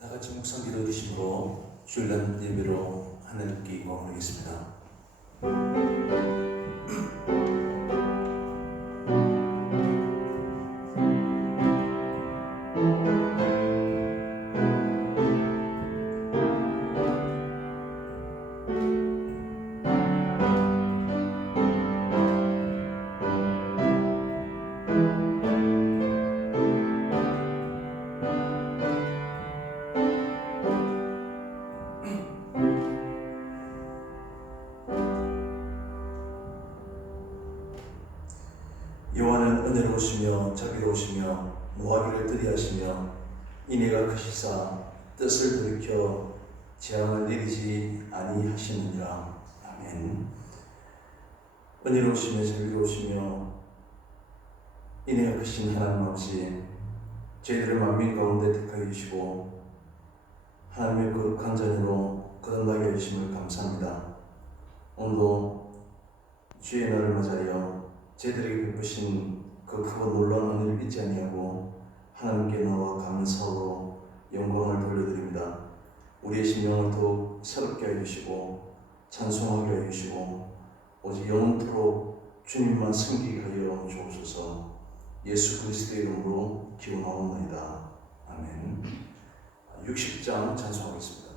다 같이 묵상 기도 드심으로 주일날 예배로 하나님께 영광하겠습니다. 여호와는 은혜로우시며 자비로우시며 노하기를 더디하시며 인애가 크시사 뜻을 돌이켜 재앙을 내리지 아니하시느니라. 아멘. 은혜로우시며 자비로우시며 인애가 크신 하나님 아버지, 저희들을 만민 가운데 택하여 주시고 하나님의 거룩한 자녀로 거듭나게 해주심을 감사합니다. 오늘도 주의 날을 맞이하여 저희들에게 베푸신 그 크고 놀라운 은혜를 잊지 아니하고 하나님께 나와 감사로 영광을 돌려드립니다. 우리의 심령을 더욱 새롭게 해주시고 찬송하게 해주시고 오직 영원토록 주님만 섬기게 하여 주옵소서. 예수 그리스도의 이름으로 기원하옵나이다. 아멘. 60장 찬송하겠습니다.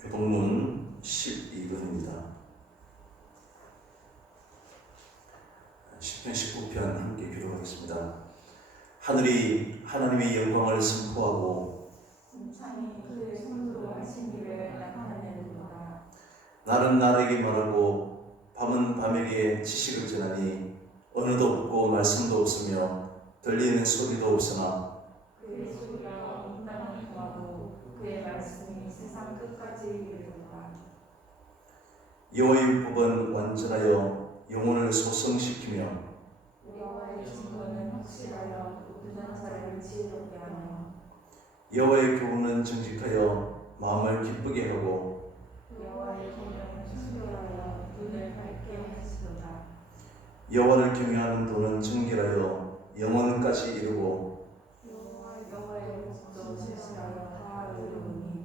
교동문 12번입니다. 시편 19편 함께 기도하겠습니다. 하늘이 하나님의 영광을 선포하고 산이 그의 손으로 하신 일을 나타내는도다. 날은 날에게 말하고 밤은 밤에게 지식을 전하니 언어도 없고 말씀도 없으며 들리는 소리도 없으나 그의 소리가 온 땅을 통하고 그의 말씀이 세상 끝까지 이르도다. 여호와의 율법은 완전하여 영혼을 소성시키며 여호와의 증거는 확실하여 모든 자를 지혜롭게 하며 여호와의 교훈은 정직하여 마음을 기쁘게 하고 여호와의 계명은 순결하여 눈을 밝게 하시도다. 여호와를 경외하는 도는 정결하여 영원까지 이르고 여호와의 법도 실실하여 다 이루니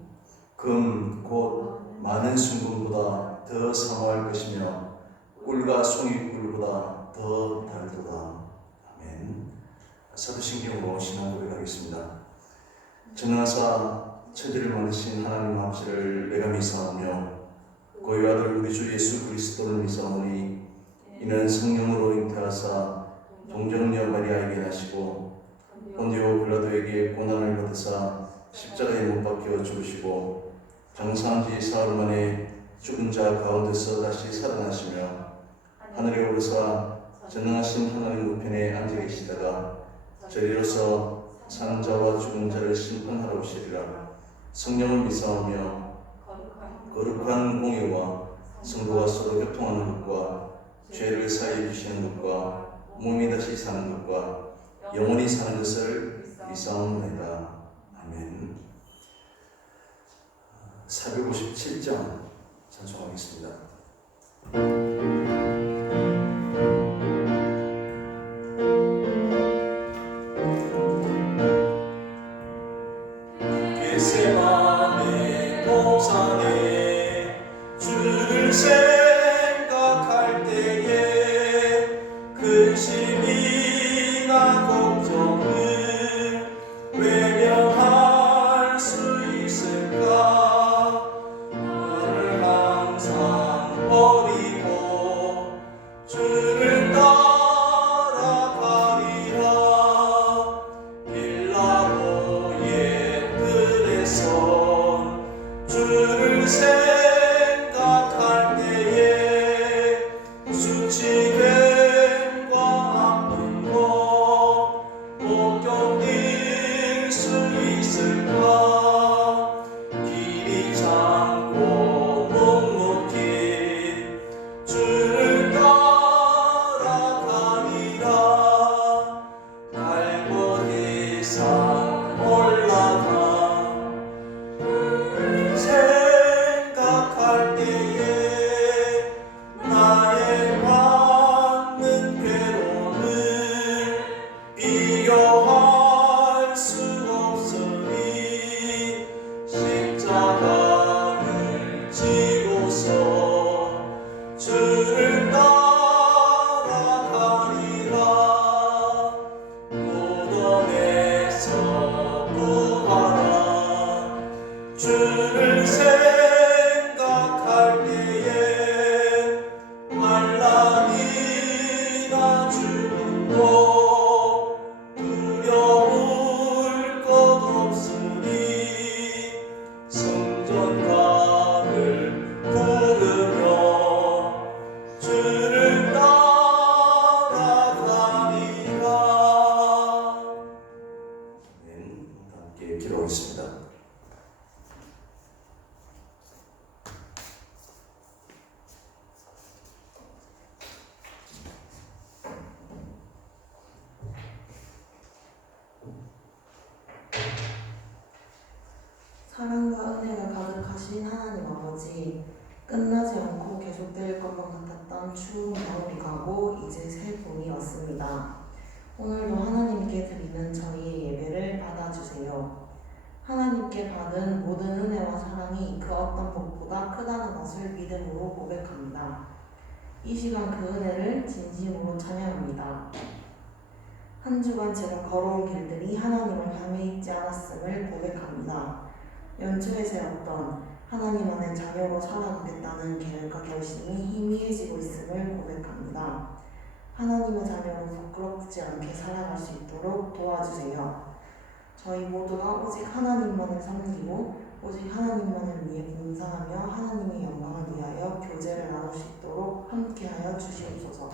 금 곧 많은 순금보다 더 사모할 것이며 꿀과 송이꿀보다 더 달도다. 아멘. 사도신경으로 신앙 고백하겠습니다. 전능하사 천지를 만드신 하나님 아버지를 내가 믿사오며 그의 아들 우리 주 예수 그리스도를 믿사오니 이는 성령으로 잉태하사 동정녀 마리아에게 나시고 본디오 빌라도에게 고난을 받으사 십자가에 못 박혀 죽으시고 장사한 지 사흘 만에 죽은 자 가운데서 다시 살아나시며 하늘에 오르사 전능하신 하나님 우편에 앉아 계시다가 저리로서 사는 자와 죽은 자를 심판하러 오시리라. 성령을 믿사오며 거룩한 공의와 성도와 서로 교통하는 것과 죄를 사하여 주시는 것과 몸이 다시 사는 것과 영원히 사는 것을 믿사옵나이다. 아멘. 457장 찬송하겠습니다. 겟세마네 동산에 주를 생각할 때에 근심이나 걱정을 외면할 수 있을까? 너를 항상 버리고 주를 따라가리라. 빌라도의 뜰에서 주를 생각할 때에 수치됨과 아픈 것 못 견딜 수 있을까? 길이 작고 묵묵히 주를 따라가리라. 갈보리 산 올라가 생각할 때에 나의 많은 괴로움을 비교할 수 없으니 십자가를 지고서 주를 따라가리라. 무덤에서 부활한 주를 생각할 때에 환난이나 죽음도 두려울 것 없으니 성전가를 부르며 주를 따라가리라. 함께 기도하겠습니다. 사랑과 은혜가 가득하신 하나님 아버지, 끝나지 않고 계속될 것만 같았던 추운 겨울이 가고 이제 새 봄이 왔습니다. 오늘도 하나님께 드리는 저희의 예배를 받아주세요. 하나님께 받은 모든 은혜와 사랑이 그 어떤 복보다 크다는 것을 믿음으로 고백합니다. 이 시간 그 은혜를 진심으로 찬양합니다. 한 주간 제가 걸어온 길들이 하나님을 향해 있지 않았음을 고백합니다. 연초에 세웠던 하나님 안의 자녀로 살아가겠다는 계획과 결심이 희미해지고 있음을 고백합니다. 하나님의 자녀로 부끄럽지 않게 살아갈 수 있도록 도와주세요. 저희 모두가 오직 하나님만을 섬기고 오직 하나님만을 위해 봉사하며 하나님의 영광을 위하여 교제를 나눌 수 있도록 함께하여 주시옵소서.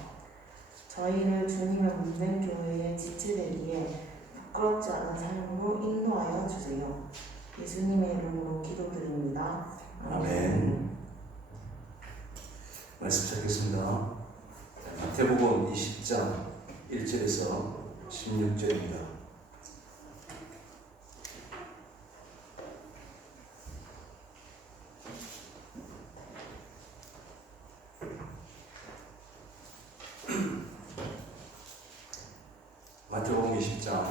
저희를 주님의 몸된 교회에 지체되기에 부끄럽지 않은 삶으로 인도하여 주세요. 예수님의 이름으로 기도드립니다. 아멘. 말씀 찾겠습니다. 마태복음 20장 1절에서 16절입니다. 마태복음 20장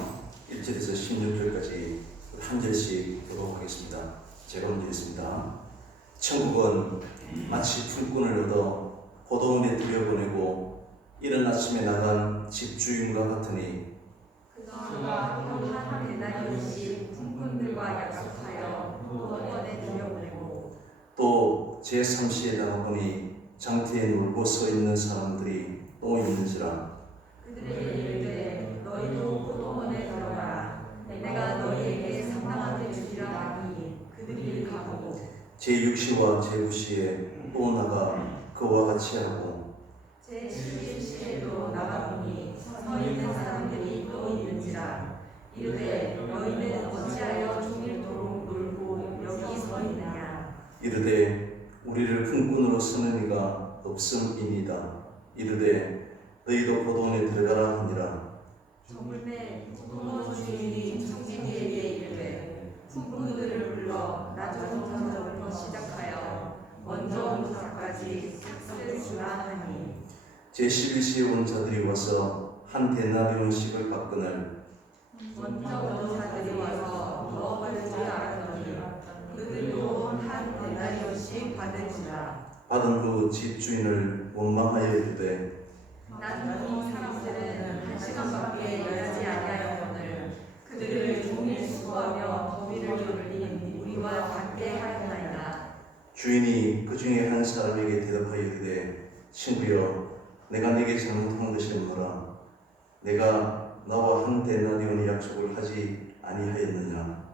1절에서 16절까지 한 절씩 보도록 하겠습니다. 제가 문제했습니다. 천국은 마치 풀꾼을 얻어 포도원에 들여보내고 이른 아침에 나간 집주인과 같으니 그가 한 대나리씩 품꾼들과 약속하여 포도원에 들여보내고 또 제3시에 나가보니 장태에 놀고 서 있는 사람들이 또 있는지라. 그들에게 이르되 너희도 포도원에 들어가라. 내가 너희에게 상당하게 주리라 하니 그들이 가고 제6시와 제9시에 또 나가 그와 같이 하고 제11시에도 나가보니 서 있는 사람들이 또 있는지라. 이르되 너희는 어찌하여 종일토록 놀고 여기 서 있느냐. 이르되 우리를 품꾼으로 쓰는 이가 없음이니이다. 이르되 너희도 고도원에 들어가라 하니라. 저물매 포도 주인이 청지기에게 이르되 품꾼들을 불러 나중 전적부터 시작하여 먼저 온 자까지 삭슬을 주라 하니 제11시에 온 자들이 와서 한 데나리온씩을 받거늘 먼저 온 자들이 와서 더 받을 줄 알았더니 그들도 한 데나리온씩 받을지라. 받은 후 집주인을 원망하여 이르되 나중 이 사람들은 한 시간밖에 일하지 아니하였거늘 그들을 종일 수고하며 더위를 겨울린 우리와 같게 하였나이다. 주인이 그 중에 한 사람에게 대답하여 이르되 친구여 내가 네게 잘못한 것이 없노라. 내가 나와 한 데나리온 약속을 하지 아니하였느냐.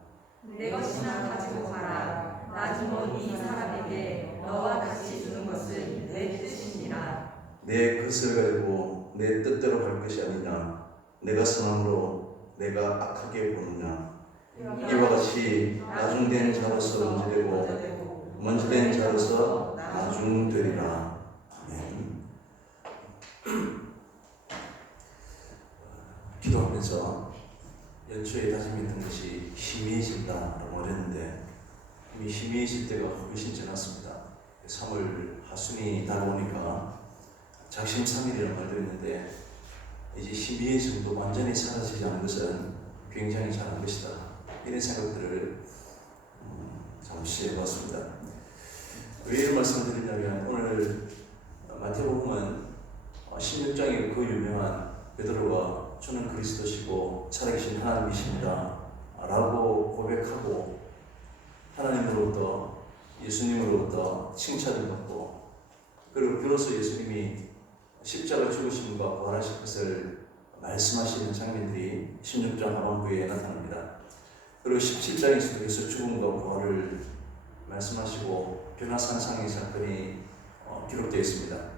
내 것이나 가지고 가라. 나중 온 이 사람에게 너와 같이 주는 것은 내 뜻이니라. 내 것을 가지고 내 뜻대로 할 것이 아니냐. 내가 선함으로 내가 악하게 보느냐. 이와 같이 나중된 자로서 먼저되고 먼저된 자로서 나중되리라. 아멘. 기도하면서 연초에 다짐했던 것이 희미해진다라고 말했는데 이미 희미해질 때가 훨씬 지났습니다. 3월 하순이 다가오니까 작심삼일이라는 말도 있는데 이제 희미해짐도 완전히 사라지지 않은 것은 굉장히 잘한 것이다. 이런 생각들을 잠시 해봤습니다. 왜 이런 말씀을 드리냐면 오늘 마태복음은 16장에 그 유명한 베드로가 주는 그리스도시고 살아계신 하나님이십니다 라고 고백하고 하나님으로부터 예수님으로부터 칭찬을 받고 그리고 비로소 예수님이 십자가 죽으심과 부활하실 것을 말씀하시는 장면들이 16장 하반부에 나타납니다. 그리고 17장에서도 계속 죽음과 부활을 말씀하시고 변화산상의 사건이 기록되어 있습니다.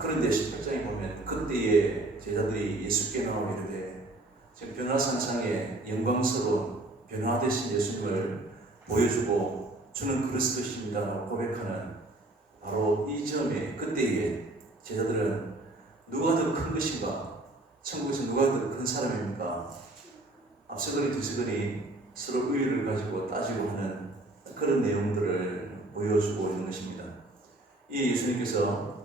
그런데 18장에 보면 그때의 제자들이 예수께 나와 이르되 지금 변화산상의 영광스러운 변화되신 예수님을 보여주고 주는 그리스도십니다라고 고백하는 바로 이 점에 그때의 제자들은 누가 더 큰 것인가? 천국에서 누가 더 큰 사람입니까? 앞서거니 뒤서거니 서로 의의를 가지고 따지고 하는 그런 내용들을 보여주고 있는 것입니다. 이 예수님께서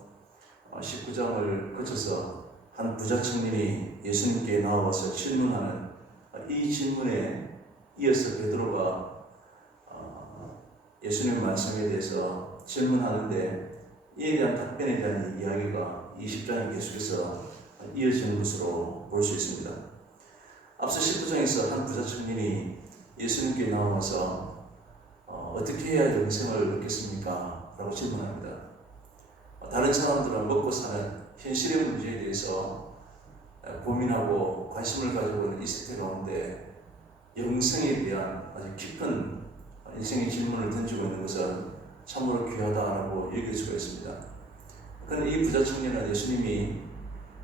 19장을 거쳐서 한 부자 청년이 예수님께 나와서 질문하는 이 질문에 이어서 베드로가 예수님의 말씀에 대해서 질문하는데 이에 대한 답변에 대한 이야기가 20장에 계속해서 이어지는 것으로 볼 수 있습니다. 앞서 19장에서 한 부자 청년이 예수님께 나와서 어떻게 해야 영생을 얻겠습니까? 라고 질문합니다. 다른 사람들은 먹고 사는 현실의 문제에 대해서 고민하고 관심을 가지고 있는 이 세대 가운데 영생에 대한 아주 깊은 인생의 질문을 던지고 있는 것은 참으로 귀하다라고 여길 수가 있습니다. 그런데 이 부자 청년은 예수님이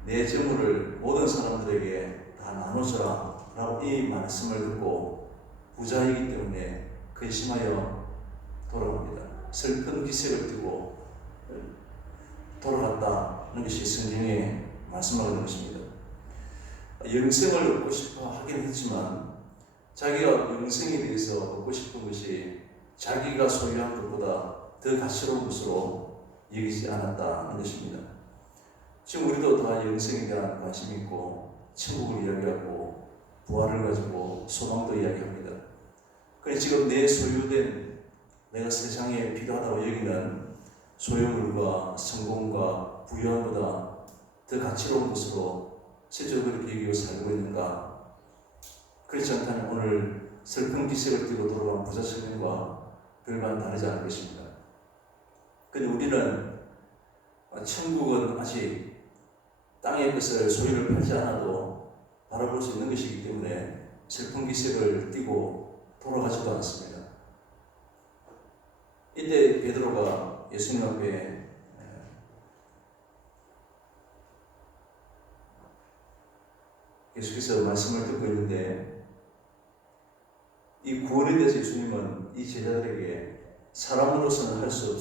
내 재물을 모든 사람들에게 다 나눠줘라 라고 이 말씀을 듣고 부자이기 때문에 근심하여 돌아갑니다. 슬픈 기색을 띠고 돌아갔다는 것이 성경에 말씀하고 있는 것입니다. 영생을 얻고 싶어 하긴 했지만 자기가 영생에 대해서 얻고 싶은 것이 자기가 소유한 것보다 더 가치로운 것으로 여기지 않았다는 것입니다. 지금 우리도 다 영생에 대한 관심이 있고 천국을 이야기하고 부활을 가지고 소망도 이야기합니다. 그런데 지금 내 소유된 내가 세상에 필요하다고 여기는 소유물과 성공과 부여함보다 더 가치로운 것으로 실제로 그렇게 여기고 살고 있는가? 그렇지 않다면 오늘 슬픈 기색을 띠고 돌아온 부자 청년과 별반 다르지 않을 것입니다. 그런데 우리는 천국은 아직 땅의 것을 소유를 팔지 않아도 바라볼 수 있는 것이기 때문에 슬픈 기색을 띠고 돌아가지도 않습니다. 이때 베드로가 예수님 앞에 계속해서 말씀을 듣고 있는데 이 구원에 대해서 예수님은 이 제자들에게 사람으로서는 할 수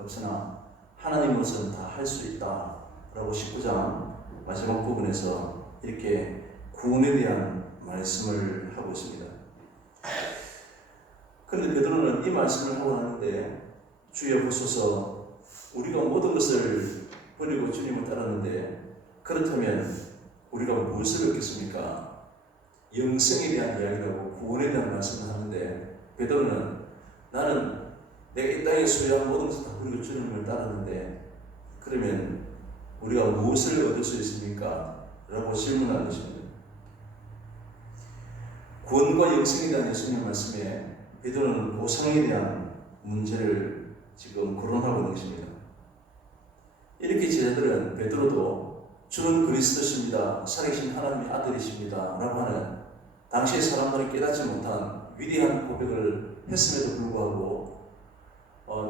없으나 하나님으로서는 다 할 수 있다 라고 19장 마지막 부분에서 이렇게 구원에 대한 말씀을 하고 있습니다. 그런데 베드로는 이 말씀을 하고 하는데 주여 보소서 우리가 모든 것을 버리고 주님을 따랐는데 그렇다면 우리가 무엇을 얻겠습니까? 영생에 대한 이야기라고 구원에 대한 말씀을 하는데 베드로는 나는 내가 이 땅에 소유한 모든 것을 다 버리고 주님을 따랐는데 그러면 우리가 무엇을 얻을 수 있습니까? 라고 질문하는 것입니다. 구원과 영생에 대한 예수님의 말씀에 베드로는 보상에 대한 문제를 지금 거론하고 있는 것입니다. 이렇게 제자들은 베드로도 주는 그리스도십니다. 살아계신 하나님의 아들이십니다. 라고 하는 당시의 사람들이 깨닫지 못한 위대한 고백을 했음에도 불구하고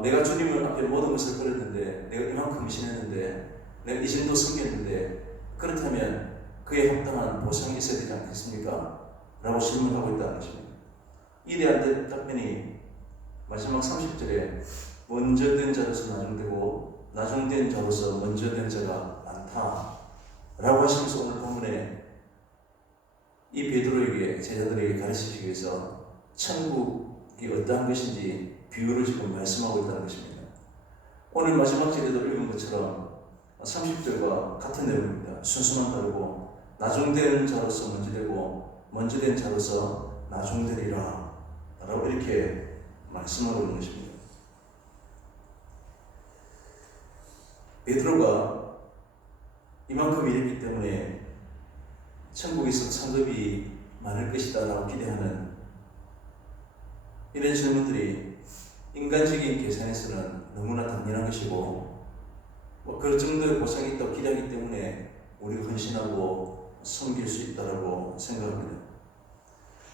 내가 주님 앞에 모든 것을 버렸는데 내가 이만큼 신했는데 내가 이 정도 섬겼는데 그렇다면 그에 합당한 보상이 있어야 되지 않겠습니까? 라고 질문하고 있다는 것입니다. 이에 대한 답변이 마지막 30절에 먼저 된 자로서 나중되고 나중된 자로서 먼저 된 자가 많다 라고 하시면서 오늘 본문에 이 베드로에게 제자들에게 가르치기 위해서 천국이 어떠한 것인지 비유를 지금 말씀하고 있다는 것입니다. 오늘 마지막 절에도 읽은 것처럼 30절과 같은 내용입니다. 순서만 다르고 나중된 자로서 먼저 되고 먼저 된 자로서 나중되리라 라고 이렇게 말씀하고 있는 것입니다. 베드로가 이만큼 이랬기 때문에 천국에서 상급이 많을 것이다 라고 기대하는 이런 질문들이 인간적인 계산에서는 너무나 당연한 것이고 그 정도의 보상이 있다고 기대하기 때문에 우리가 헌신하고 섬길 수 있다고 생각합니다.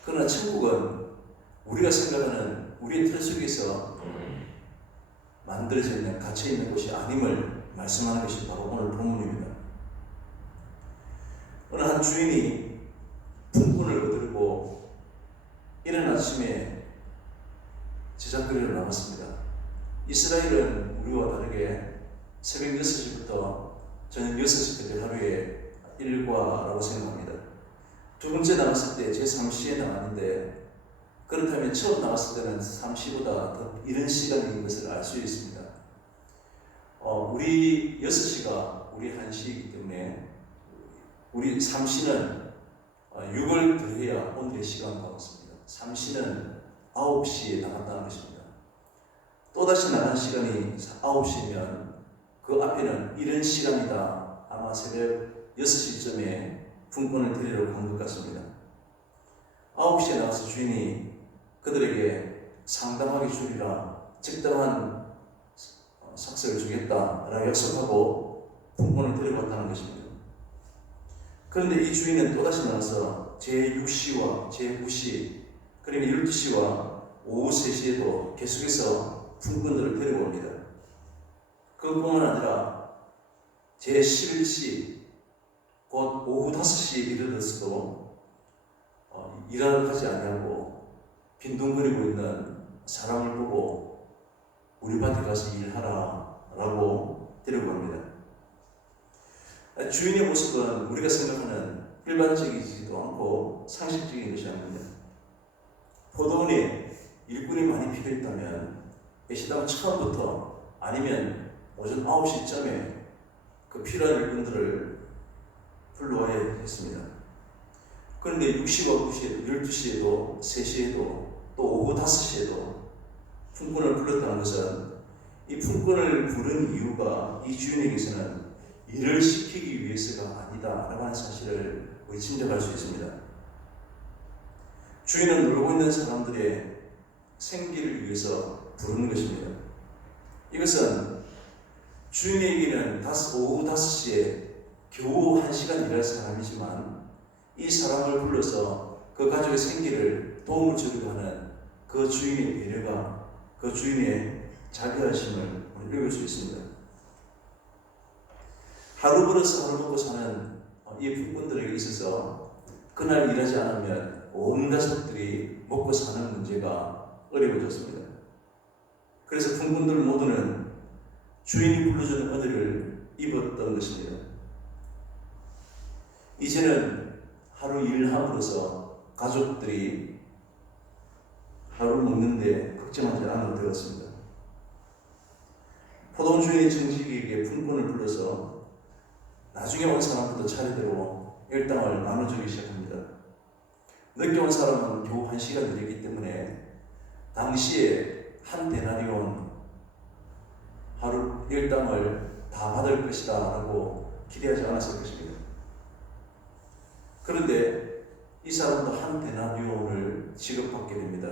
그러나 천국은 우리가 생각하는 우리의 틀 속에서 만들어져 있는 갇혀 있는 곳이 아님을 말씀하는 것이 바로 오늘 본문입니다. 어느 한 주인이 품꾼을 거두고 이른 아침에 제작거리로 나갔습니다. 이스라엘은 우리와 다르게 새벽 6시부터 저녁 6시까지 하루에 일과라고 생각합니다. 두 번째 나갔을 때 제3시에 나갔는데 그렇다면 처음 나갔을 때는 3시보다 더 이른 시간인 것을 알 수 있습니다. 우리 6시가 우리 1시이기 때문에 우리 3시는 6을 더해야 오늘의 시간과 같습니다. 3시는 9시에 나갔다는 것입니다. 또다시 나간 시간이 9시면 그 앞에는 이른 시간이다. 아마 새벽 6시쯤에 품꾼을 데리러 간 것 같습니다. 9시에 나와서 주인이 그들에게 상담하게 주리라 적당한 삭슬을 주겠다라고 약속하고 품꾼을 데리고 왔다는 것입니다. 그런데 이 주인은 또다시 나와서 제6시와 제9시 그리고 12시와 오후 3시에도 계속해서 품꾼들을 데리고 옵니다. 그뿐만 아니라 제11시 곧 오후 5시에 이르렀어도 일하러 가지 아니하고 빈둥거리고 있는 사람을 보고 우리 밭에 가서 일하라 라고 데리고 갑니다. 주인의 모습은 우리가 생각하는 일반적이지도 않고 상식적인 것이 아닙니다. 포도원에 일꾼이 많이 필요했다면 예시당 처음부터 아니면 오전 9시쯤에 그 필요한 일꾼들을 불러와야 했습니다. 그런데 6시와 9시에도 12시에도 3시에도 또 오후 5시에도 품꾼을 불렀다는 것은 이 품꾼을 부른 이유가 이 주인에게서는 일을 시키기 위해서가 아니다라고 하는 사실을 우리 짐작할 수 있습니다. 주인은 놀고 있는 사람들의 생기를 위해서 부르는 것입니다. 이것은 주인에게는 오후 5시에 겨우 1시간 일할 사람이지만 이 사람을 불러서 그 가족의 생기를 도움을 주려고 하는 그 주인의 배려가 그 주인의 자비하심을 읽을 수 있습니다. 하루 벌어서 하루 먹고 사는 이 품꾼들에게 있어서 그날 일하지 않으면 온 가족들이 먹고 사는 문제가 어려워졌습니다. 그래서 품꾼들 모두는 주인이 불러주는 은혜를 입었던 것입니다. 이제는 하루 일함으로써 가족들이 하루를 먹는데 걱정하지 않아도 되었습니다. 포도원 주인이 정식에게 품꾼을 불러서 나중에 온 사람들도 차례대로 일당을 나눠주기 시작합니다. 늦게 온 사람은 겨우 1시간 느리기 때문에 당시에 한 데나리온 하루 일당을 다 받을 것이다 라고 기대하지 않았을 것입니다. 그런데 이 사람도 한 데나리온을 지급받게 됩니다.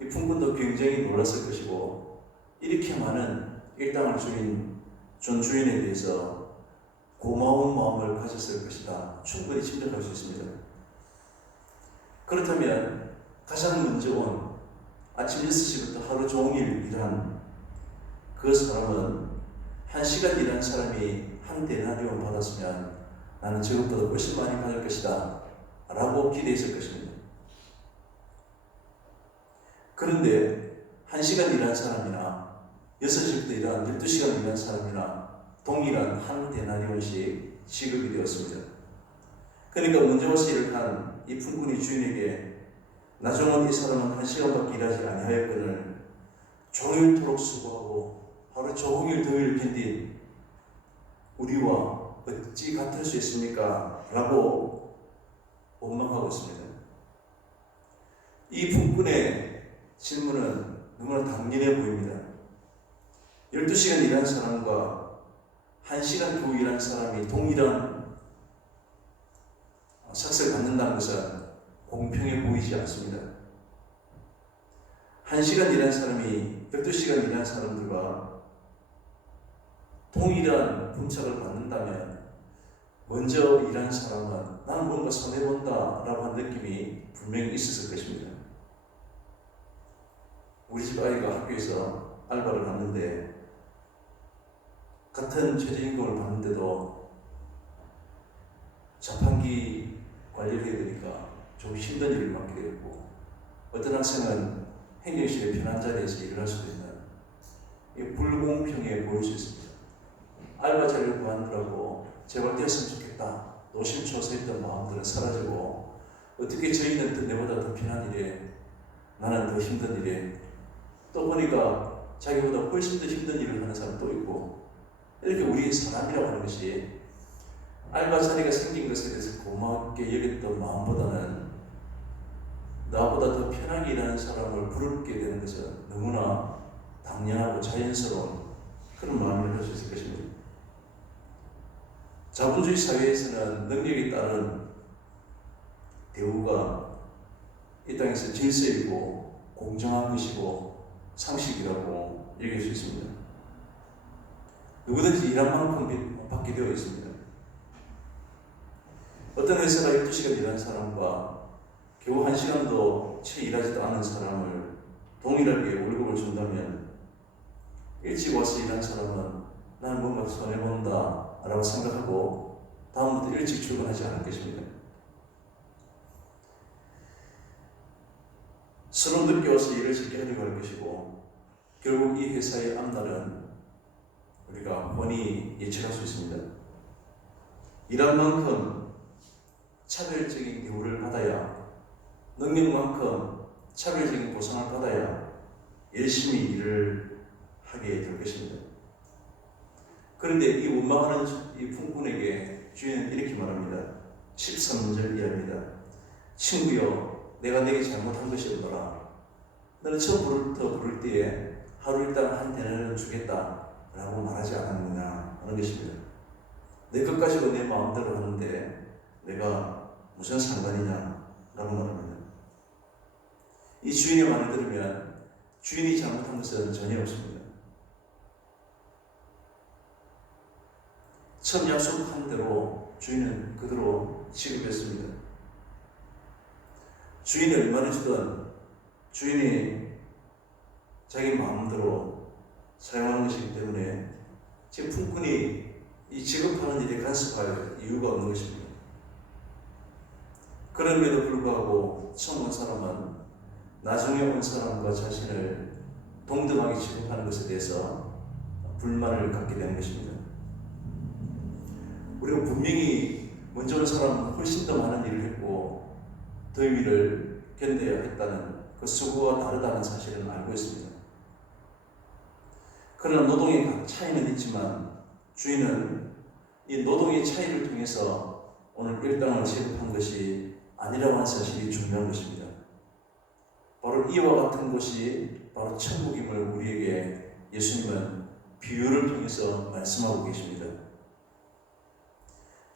이 품꾼도 굉장히 놀랐을 것이고 이렇게 많은 일당을 주인 전 주인에 대해서 고마운 마음을 가졌을 것이다. 충분히 짐작할 수 있습니다. 그렇다면 가장 먼저 온 아침 6시부터 하루 종일 일한 그 사람은 1시간 일한 사람이 한 데나리온 받았으면 나는 저것보다 훨씬 많이 받을 것이다 라고 기대했을 것입니다. 그런데 1시간 일한 사람이나 6시부터 일한 12시간 일한 사람이나 동일한 한 데나리온씩 지급이 되었습니다. 그러니까 먼저 와서 일을 한 이 품꾼이 주인에게 나중은 이 사람은 1시간밖에 일하지 아니하였거늘 종일토록 수고하고 하루 종일 더위를 견딘 우리와 어찌 같을 수 있습니까? 라고 원망하고 있습니다. 이 품꾼의 질문은 너무나 당연해 보입니다. 12시간 일한 사람과 1시간 겨우 일한 사람이 동일한 삭스를 받는다는 것은 공평해 보이지 않습니다. 1시간 일한 사람이 12시간 일한 사람들과 동일한 분착을 받는다면 먼저 일한 사람은 나는 뭔가 손해본다 라고 하는 느낌이 분명히 있었을 것입니다. 우리 집 아이가 학교에서 알바를 하는데 같은 최저임금을 받는데도 자판기 관리를 해야 되니까 좀 힘든 일을 맡게 되었고 어떤 학생은 행정실의 편한 자리에서 일을 할 수도 있는 이 불공평해 보일 수 있습니다. 알바 자리를 구하느라고 제발 됐으면 좋겠다 노심초사했던 마음들은 사라지고 어떻게 저희는 내보다 더 편한 일에 나는 더 힘든 일에 또 보니까 자기보다 훨씬 더 힘든 일을 하는 사람도 있고 이렇게 우리 사람이라고 하는 것이 알바 자리가 생긴 것에 대해서 고맙게 여겼던 마음보다는 나보다 더 편하게 일하는 사람을 부럽게 되는 것은 너무나 당연하고 자연스러운 그런 마음을 할 수 있을 것입니다. 자본주의 사회에서는 능력에 따른 대우가 이 땅에서 질서이고 공정한 것이고 상식이라고 얘기할 수 있습니다. 누구든지 일한 만큼 받게 되어 있습니다. 어떤 회사가 12시간 일한 사람과 겨우 1시간도 채 일하지도 않은 사람을 동일하게 월급을 준다면 일찍 와서 일한 사람은 나는 뭔가 손해본다 라고 생각하고 다음부터 일찍 출근하지 않을 것입니다. 서로 늦게 와서 일을 쉽게 하려고 할 것이고 결국 이 회사의 앞날은 우리가 훤히 예측할 수 있습니다. 일한 만큼 차별적인 대우를 받아야 능력만큼 차별적인 보상을 받아야 열심히 일을 하게 될 것입니다. 그런데 이 원망하는 이 품꾼에게 주인은 이렇게 말합니다. 13절 이하입니다. 친구여 내가 내게 잘못한 것이 없노라. 너는 처음부터 부를 때에 하루 일당 한 데나리온 주겠다 라고 말하지 않았느냐 하는 것입니다. 내 것 가지고 내 마음대로 하는데 내가 무슨 상관이냐 라고 말합니다. 이 주인의 말을 들으면 주인이 잘못한 것은 전혀 없습니다. 처음 약속한 대로 주인은 그대로 지급했습니다. 주인이 얼마나 주든 주인이 자기 마음대로 사용하는 것이기 때문에 지금 품꾼이 이 지급하는 일에 간섭할 이유가 없는 것입니다. 그럼에도 불구하고 처음 온 사람은 나중에 온 사람과 자신을 동등하게 취급하는 것에 대해서 불만을 갖게 되는 것입니다. 우리가 분명히 먼저 온 사람은 훨씬 더 많은 일을 했고 더위를 견뎌야 했다는 그 수고가 다르다는 사실을 알고 있습니다. 그러나 노동의 차이는 있지만 주인은 이 노동의 차이를 통해서 오늘 일당을 지급한 것이 아니라고 하는 사실이 중요한 것입니다. 바로 이와 같은 것이 바로 천국임을 우리에게 예수님은 비유를 통해서 말씀하고 계십니다.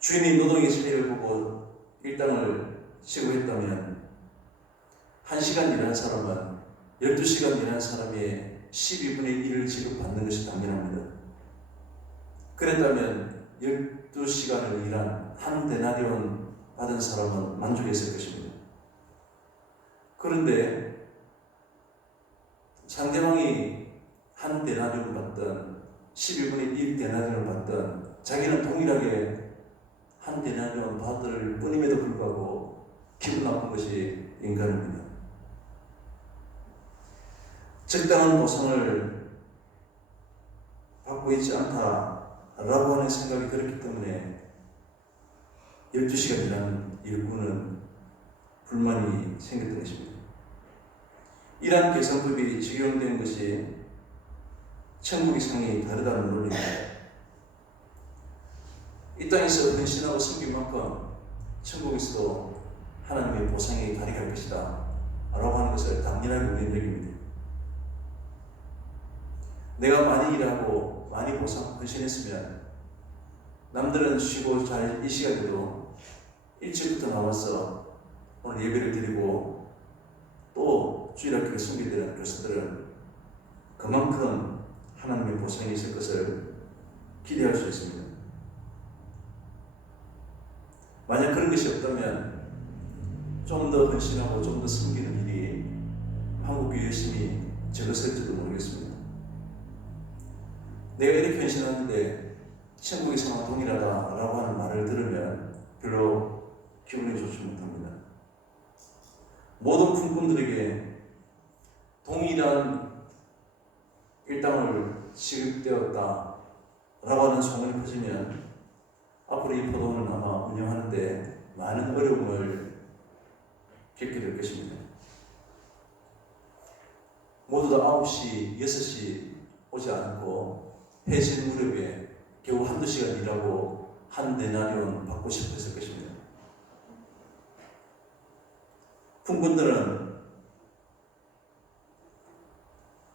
주인이 노동의 차이를 보고 일당을 지급했다면 1시간 일하는 사람은 12시간 일하는 사람의 12분의 1을 지급받는 것이 당연합니다. 그랬다면 12시간을 일한 한 데나리온 받은 사람은 만족했을 것입니다. 그런데 상대방이 한 데나리온을 받든 12분의 1 데나리온을 받든 자기는 동일하게 한 데나리온 받을 뿐임에도 불구하고 기분 나쁜 것이 인간입니다. 적당한 보상을 받고 있지 않다라고 하는 생각이 들었기 때문에 12시간 일하는 일꾼은 불만이 생겼던 것입니다. 이러한 계산법이 적용된 것이 천국의 상이 다르다는 논리입니다. 이 땅에서 헌신하고 섬긴 만큼 천국에서도 하나님의 보상이 다르게 할 것이다 라고 하는 것을 당연하게 우리는 여깁니다. 내가 많이 일하고 많이 헌신했으면 남들은 쉬고 잘 이 시간에도 일찍부터 나와서 오늘 예배를 드리고 또 주일학교를 섬기게 되는 교사들은 그만큼 하나님의 보상이 있을 것을 기대할 수 있습니다. 만약 그런 것이 없다면 좀 더 헌신하고 좀 더 섬기는 일이 한국교회 열심히 적었을지도 모르겠습니다. 내가 이렇게 헌신하는데 천국의 상황과 동일하다라고 하는 말을 들으면 별로 기분이 좋지 못합니다. 모든 품꾼들에게 동일한 일당을 지급되었다라고 하는 소문이 퍼지면 앞으로 이 포도원을 아마 운영하는데 많은 어려움을 겪게 될 것입니다. 모두 다 9시, 6시 오지 않고 해질 무렵에 겨우 한두 시간 일하고 한 데나리온 받고 싶어 했을 것입니다. 품꾼들은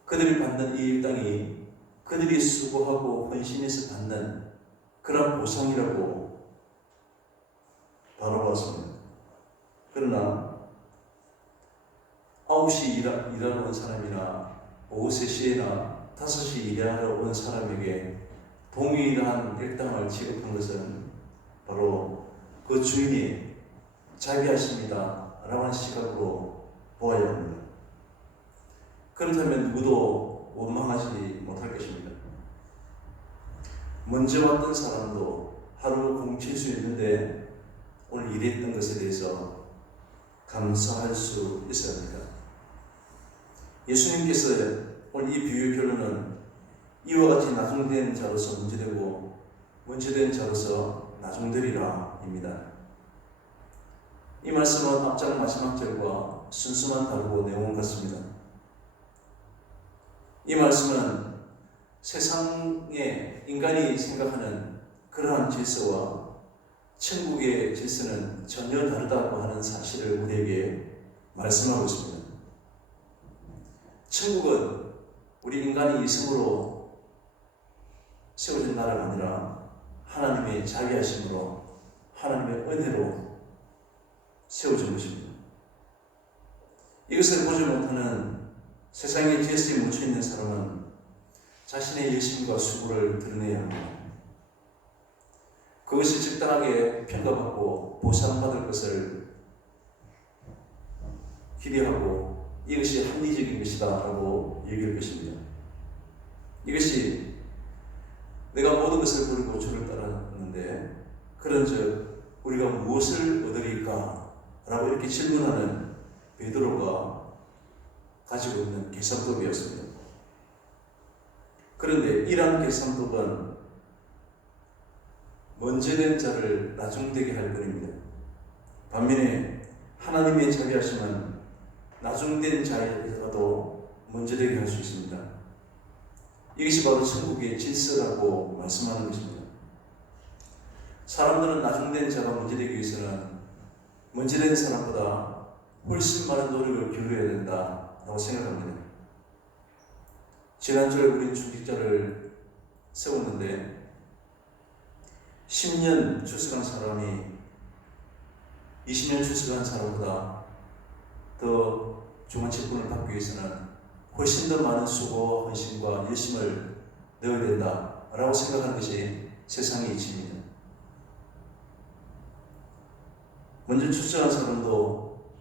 그들이 받는 이 일당이 그들이 수고하고 헌신해서 받는 그런 보상이라고 바라보았습니다. 그러나 9시 일하러 온 사람이나 오후 3시에나 5시 일하러 온 사람에게 동일한 일당을 지급한 것은 바로 그 주인이 자비하십니다 라고 하는 시각으로 보아야 합니다. 그렇다면 누구도 원망하지 못할 것입니다. 먼저 왔던 사람도 하루 공칠 수 있는데 오늘 일했던 것에 대해서 감사할 수 있어야 합니다. 예수님께서 오늘 이 비유의 결론은 이와 같이 나중된 자로서 문제되고 문제된 자로서 나중되리라 입니다. 이 말씀은 앞장 마지막 절과 순서만 다르고 내용은 같습니다. 이 말씀은 세상에 인간이 생각하는 그러한 질서와 천국의 질서는 전혀 다르다고 하는 사실을 우리에게 말씀하고 있습니다. 천국은 우리 인간이 이성으로 세워진 나라가 아니라 하나님의 자비하심으로 하나님의 은혜로 세워진 것입니다. 이것을 보지 못하는 세상의 질서에 묻혀있는 사람은 자신의 열심과 수고를 드러내야 합니다. 그것이 적당하게 평가받고 보상받을 것을 기대하고 이것이 합리적인 것이다 라고 얘기할 것입니다. 이것이 내가 모든 것을 버리고 주를 따랐는데 그런즉 우리가 무엇을 얻으리까 라고 이렇게 질문하는 베드로가 가지고 있는 계산법이었습니다. 그런데 이러한 계산법은 먼저 된 자를 나중되게 할 뿐입니다. 반면에 하나님의 자비하심은 나중된 자에게도 먼저 되게 할 수 있습니다. 이것이 바로 천국의 질서라고 말씀하는 것입니다. 사람들은 나중된 자가 먼저 되기 위해서는 먼저 된 사람보다 훨씬 많은 노력을 기울여야 된다라고 생각합니다. 지난주에 우리 중직자를 세웠는데 10년 출석한 사람이 20년 출석한 사람보다 더 좋은 직분을 받기 위해서는 훨씬 더 많은 수고와 헌신과 열심을 넣어야 된다라고 생각하는 것이 세상의 이치입니다. 먼저 출석한 사람도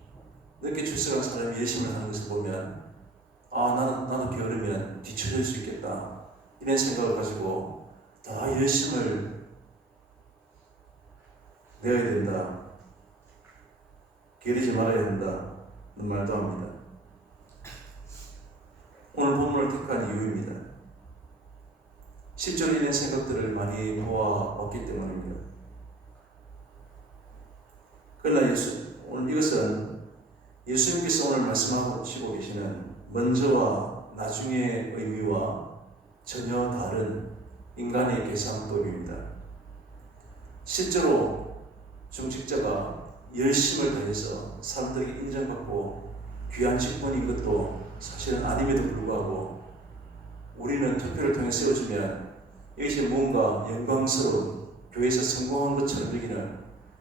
늦게 출석한 사람이 열심을 하는 것을 보면 나는 게으르면 뒤처질 수 있겠다 이런 생각을 가지고 더 열심을 내야 된다, 게으르지 말아야 된다는 말도 합니다. 오늘 본문을 택한 이유입니다. 실제로 이런 생각들을 많이 모아왔기 때문입니다. 그러나 오늘 이것은 예수님께서 오늘 말씀하시고 계시는 먼저와 나중의 의미와 전혀 다른 인간의 계산법입니다. 실제로 중직자가 열심을 다해서 사람들에게 인정받고 귀한 직분인 것도 사실은 아님에도 불구하고 우리는 투표를 통해 세워주면 이것이 뭔가 영광스러운 교회에서 성공한 것처럼 여기는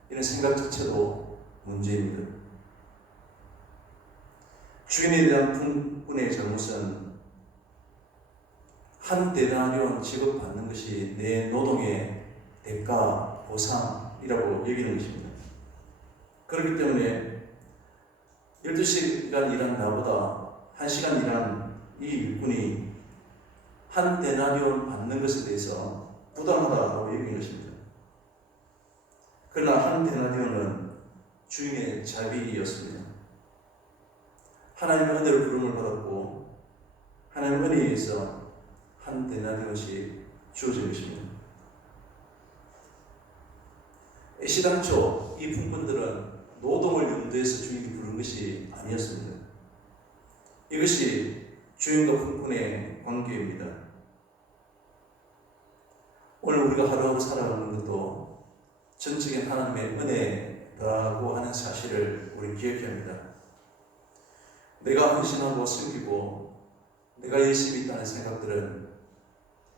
이런 생각 자체도 문제입니다. 주인에 대한 분의 잘못은 한 데나리온 지급받는 것이 내 노동의 대가, 보상이라고 여기는 것입니다. 그렇기 때문에 12시간 일한 나보다 1시간 일한 이 일꾼이 한 데나리온 받는 것에 대해서 부담하다고 여기는 것입니다. 그러나 한 데나리온은 주인의 자비였습니다. 하나님의 은혜로 부름을 받았고 하나님의 은혜에 의해서 한 데나리온씩 주어진 것입니다. 애시당초 이 품꾼들은 노동을 염두해서 주인이 부른 것이 아니었습니다. 이것이 주인과 품꾼의 관계입니다. 오늘 우리가 하루하루 살아가는 것도 전적인 하나님의 은혜라고 하는 사실을 우리 기억해야 합니다. 내가 헌신하고 섬기고 내가 열심히 있다는 생각들은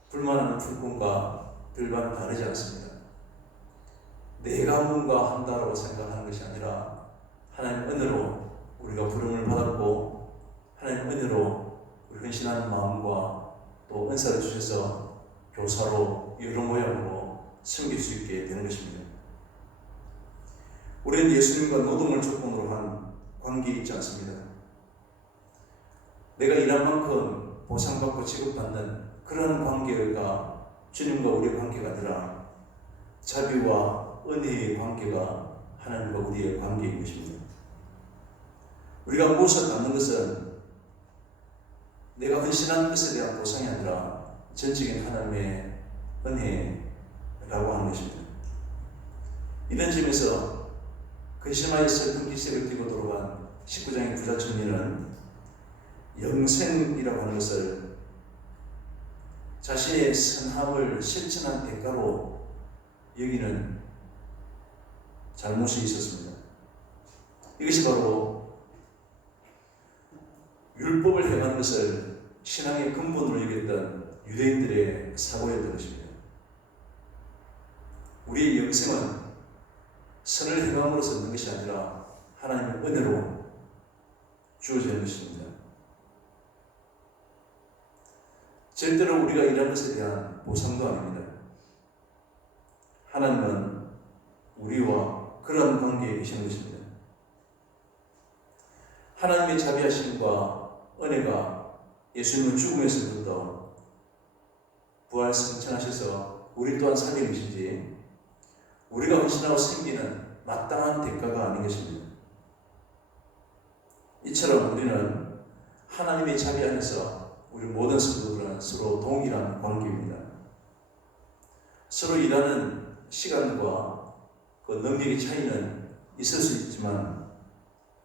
불만하는 품꾼과 별반 다르지 않습니다. 내가 뭔가 한다라고 생각하는 것이 아니라 하나님 은혜로 우리가 부름을 받았고 하나님 은혜로 우리 헌신하는 마음과 또 은사를 주셔서 교사로 여러 모양으로 섬길 수 있게 되는 것입니다. 우리는 예수님과 노동을 조건으로 한 관계에 있지 않습니다. 내가 일한 만큼 보상받고 지급받는 그런 관계가 주님과 우리의 관계가 아니라 자비와 은혜의 관계가 하나님과 우리의 관계인 것입니다. 우리가 무엇을 받는 것은 내가 헌신한 것에 대한 보상이 아니라 전적인 하나님의 은혜라고 하는 것입니다. 이런 점에서 근심하여 슬픈 기색을 띠고 돌아간 19장의 부자 청년은 영생이라고 하는 것을 자신의 선함을 실천한 대가로 여기는 잘못이 있었습니다. 이것이 바로 율법을 행하는 것을 신앙의 근본으로 여겼던 유대인들의 사고였던 것입니다. 우리의 영생은 선을 행함으로써 얻는 것이 아니라 하나님의 은혜로 주어지는 것입니다. 절대로 우리가 일한 것에 대한 보상도 아닙니다. 하나님은 우리와 그런 관계에 계시는 것입니다. 하나님의 자비하심과 은혜가 예수님을 죽음에서부터 부활 승천하셔서 우리 또한 살린 것이지 우리가 헌신하고 섬기는 마땅한 대가가 아닌 것입니다. 이처럼 우리는 하나님의 자비 안에서 우리 모든 성도들은 서로 동일한 관계입니다. 서로 일하는 시간과 그 능력의 차이는 있을 수 있지만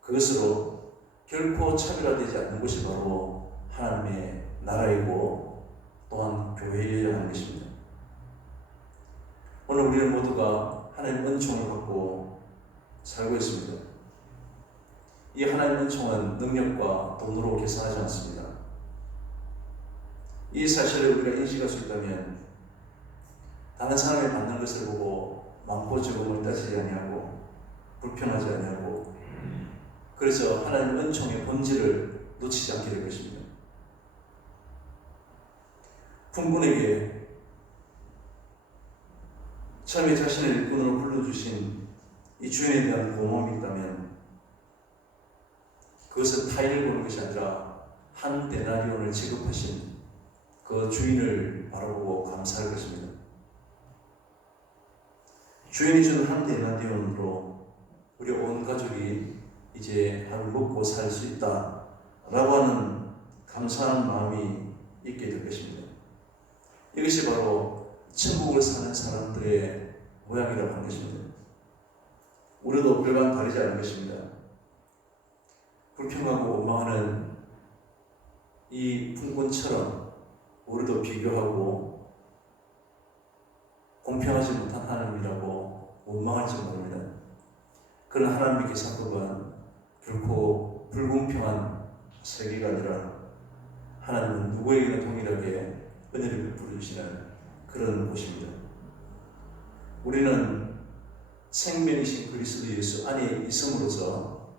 그것으로 결코 차별화되지 않는 것이 바로 하나님의 나라이고 또한 교회여야 하는 것입니다. 오늘 우리는 모두가 하나님의 은총을 받고 살고 있습니다. 이 하나님의 은총은 능력과 돈으로 계산하지 않습니다. 이 사실을 우리가 인식할 수 있다면 다른 사람이 받는 것을 보고 많고 적음을 따지지 아니하고 불편하지 아니하고 그래서 하나님의 은총의 본질을 놓치지 않게 될 것입니다. 풍군에게 처음에 자신의 일꾼으로 불러주신 이 주인에 대한 고마움이 있다면 그것은 타인을 보는 것이 아니라 한 데나리온을 지급하신 그 주인을 바라보고 감사할 것입니다. 주인이 준 한 데나리온으로 우리 온 가족이 이제 하루 먹고 살 수 있다 라고 하는 감사한 마음이 있게 될 것입니다. 이것이 바로 천국을 사는 사람들의 모양이라고 하는 것입니다. 우리도 별반 다르지 않은 것입니다. 불평하고 원망하는 이 풍군처럼 우리도 비교하고 공평하지 못한 하나님이라고 원망할지 모릅니다. 그런 하나님의 계산법은 결코 불공평한 세계가 아니라 하나님은 누구에게나 동일하게 은혜를 베풀어 주시는 그런 곳입니다. 우리는 생명이신 그리스도 예수 안에 있음으로써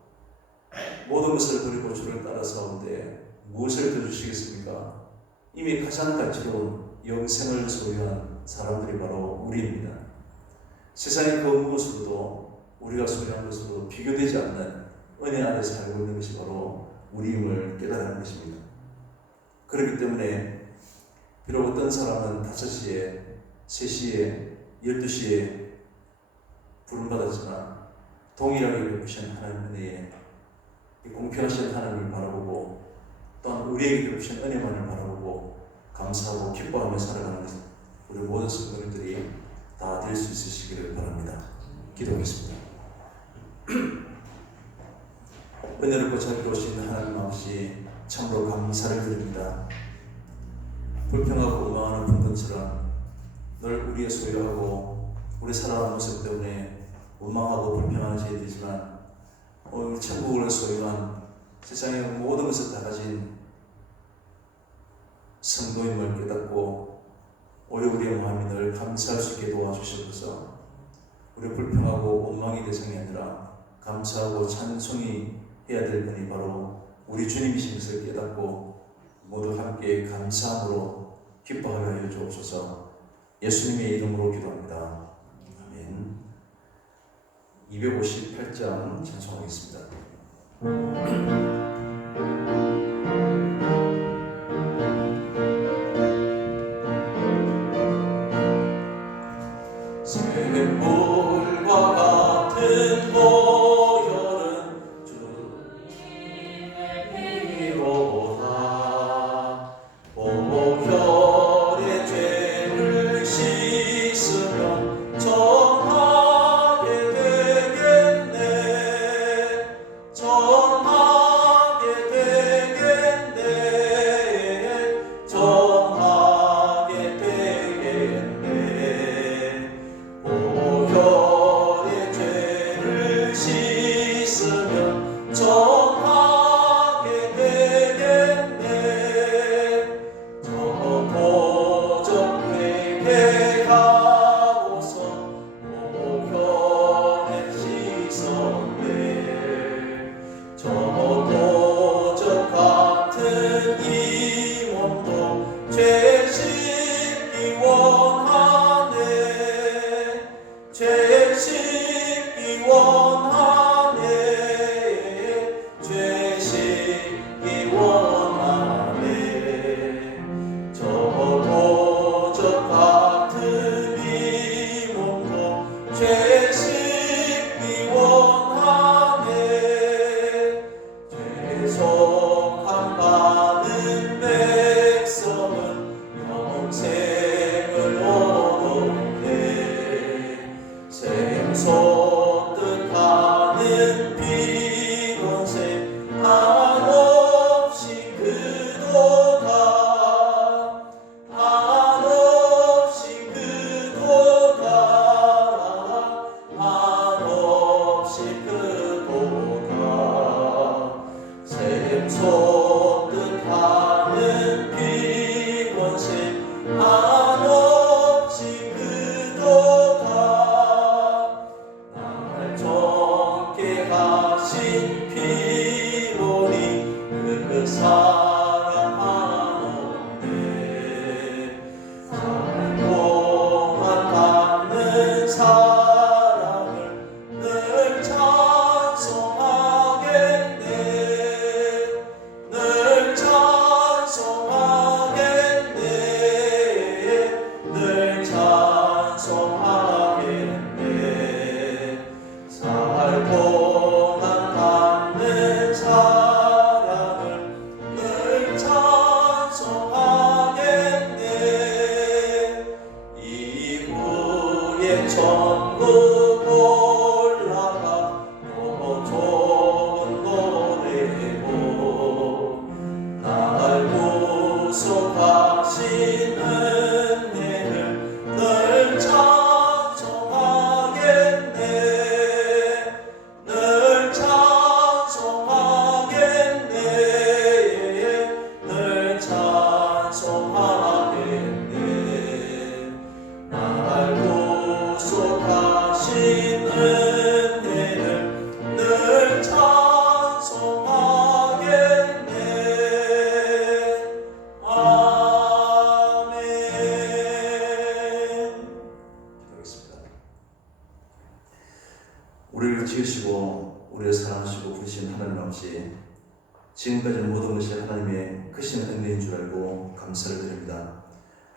모든 것을 버리고 주를 따라서오는데 무엇을 더 주시겠습니까? 이미 가장 가치로운 영생을 소유한 사람들이 바로 우리입니다. 세상의 그 무엇으로도 우리가 소유한 것으로 비교되지 않는 은혜 안에 살고 있는 것이 바로 우리임을 깨달은 것입니다. 그렇기 때문에 비록 어떤 사람은 5시에, 3시에, 12시에 부름받았지만 동일하게 베푸신 하나님 은혜에 공평하신 하나님을 바라보고 또한 우리에게 베푸신 은혜만을 바라보고 감사하고 기뻐하며 살아가는 것은 우리 모든 성도님들이 다 될 수 있으시기를 바랍니다. 기도하겠습니다. 은혜롭고 자비로우신 하나님 아버지 참으로 감사를 드립니다. 불평하고 원망하는 분들처럼 늘 우리의 소유하고 우리 살아가는 모습 때문에 원망하고 불평하는 저희들이지만 오늘 천국을 소유한 세상의 모든 것을 다 가진 성도임을 깨닫고 오히려 우리의 마음이 늘 감사할 수 있게 도와주셔서 우리 불평하고 원망의 대상이 아니라 감사하고 찬송이 해야 될 분이 바로 우리 주님이신 것을 깨닫고 모두 함께 감사함으로 기뻐하게 하여 주옵소서. 예수님의 이름으로 기도합니다. 아멘. 258장 찬송하겠습니다. 샘물과 같은 보혈은 주님의 피로다. 보혈의 죄를 씻으면 정하게 되겠네. 정하게 되겠네. 정하게 되겠네. 보혈의 죄를 씻으면 가는 비건세 한없이 크도다 한없이 크도다 한없이 크도다 샘솟듯 가는 비건세 한없이 크도다 날 정케 하신 피로니 그 사랑 한없네 살 동안 받는 사랑을 늘 찬송하겠네 늘 찬송하겠네 늘 찬송하겠네 살 동안 받는 사랑을 늘 찬송하겠네 이후에 천국 올라가 더 좋은 노래고 날 구속하신 은혜를 늘 찬송하겠네 늘 찬송하겠네 늘 찬송하겠네 날 구속하신 은혜를 늘 찬송하겠네 아멘. 기도하겠습니다. 우리를 지으시고 우리를 사랑하시고 부르신 하나님 아버지, 지금까지 모든 것이 하나님의 크신 은혜인 줄 알고 감사를 드립니다.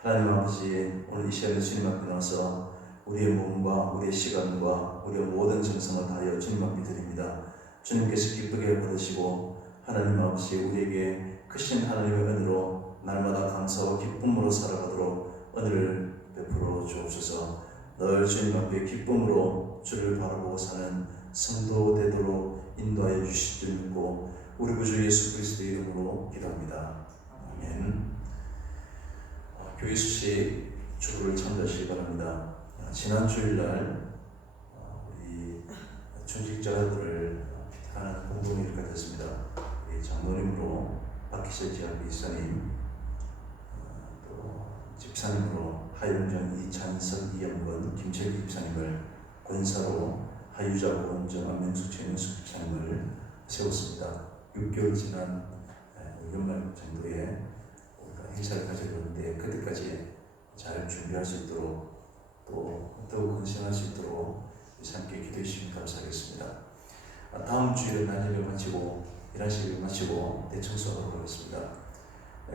하나님 아버지, 오늘 이 시간에 주님 앞에 나와서 우리의 몸과 우리의 시간과 우리의 모든 정성을 다하여 주님 앞에 드립니다. 주님께서 기쁘게 받으시고 하나님 아버지, 우리에게 크신 하나님의 은혜로 날마다 감사와 기쁨으로 살아가도록 은혜를 베풀어 주옵소서. 늘 주님 앞에 기쁨으로 주를 바라보고 사는 성도 되도록 인도하여 주실 줄 믿고 우리 구주 예수 그리스도의 이름으로 기도합니다. 아멘. 교회 수식 주를 참조하시기 바랍니다. 지난 주일날 우리 중직자들을 비롯하는 공동이 이렇게 됐습니다. 우리 장로님으로 박희철 지학교 이사님, 또 집사님으로 하영정, 이찬석, 이영건, 김철기 집사님을, 권사로 하유자, 고은정, 안명숙, 최명숙 집사님을 세웠습니다. 6개월 지난 연말 정도에 우리가 행사를 가져보는데 그때까지 잘 준비할 수 있도록 또 더욱 건승할 수 있도록 함께 기도해 주시면 감사하겠습니다. 다음 주일은 난예배 마치고 11시를 마치고 대청소하도록 하겠습니다.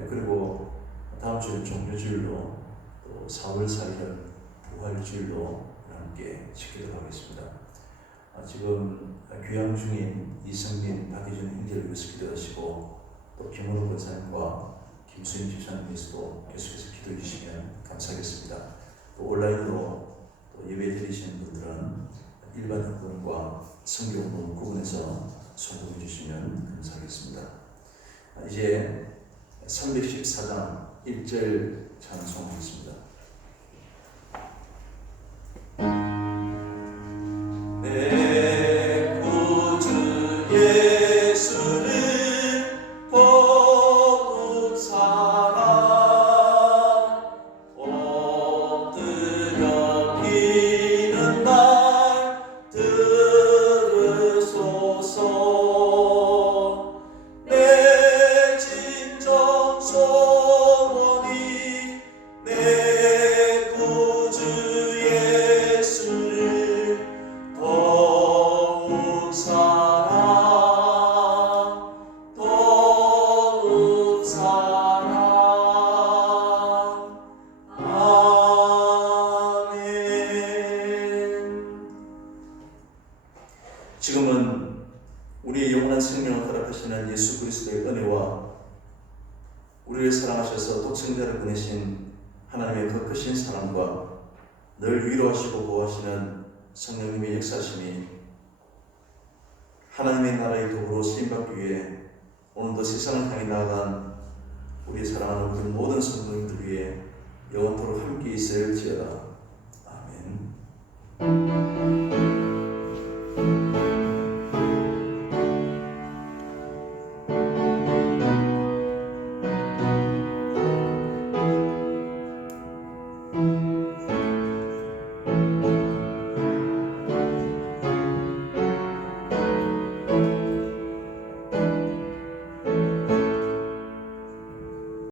그리고 다음 주에는 종료주일로 또 4월 4일 부활주일로 함께 지키도록 하겠습니다. 지금 귀향 중인 이성민, 박희준 형제를 위해서 기도하시고 또 김원호 권사님과 김수인 집사님 위해서도 계속해서 기도해 주시면 감사하겠습니다. 또 온라인으로 또 예배 드리시는 분들은 일반 학번과 성경본 구분해서 소통해 주시면 감사하겠습니다. 이제 314장 1절 찬송하겠습니다. 내 구주 예수를 더욱 사랑 엎드려 비는 날 들으소서 내 진정 소원이 내 구주 예수를 더욱 사랑 더욱 사랑 아멘. 지금은 우리의 영원한 생명을 허락하시는 예수 그리스도의 은혜와 우리를 사랑하셔서 독생자를 보내신 하나님의 더 크신 사랑과 늘 위로하시고 보호하시는 성령님의 역사심이 하나님의 나라의 도구로 쓰임받기 위해 오늘도 세상을 향해 나아간 우리 사랑하는 우리 모든 성도님들 위해 영원토록 함께 있어야 할지어다. 아멘.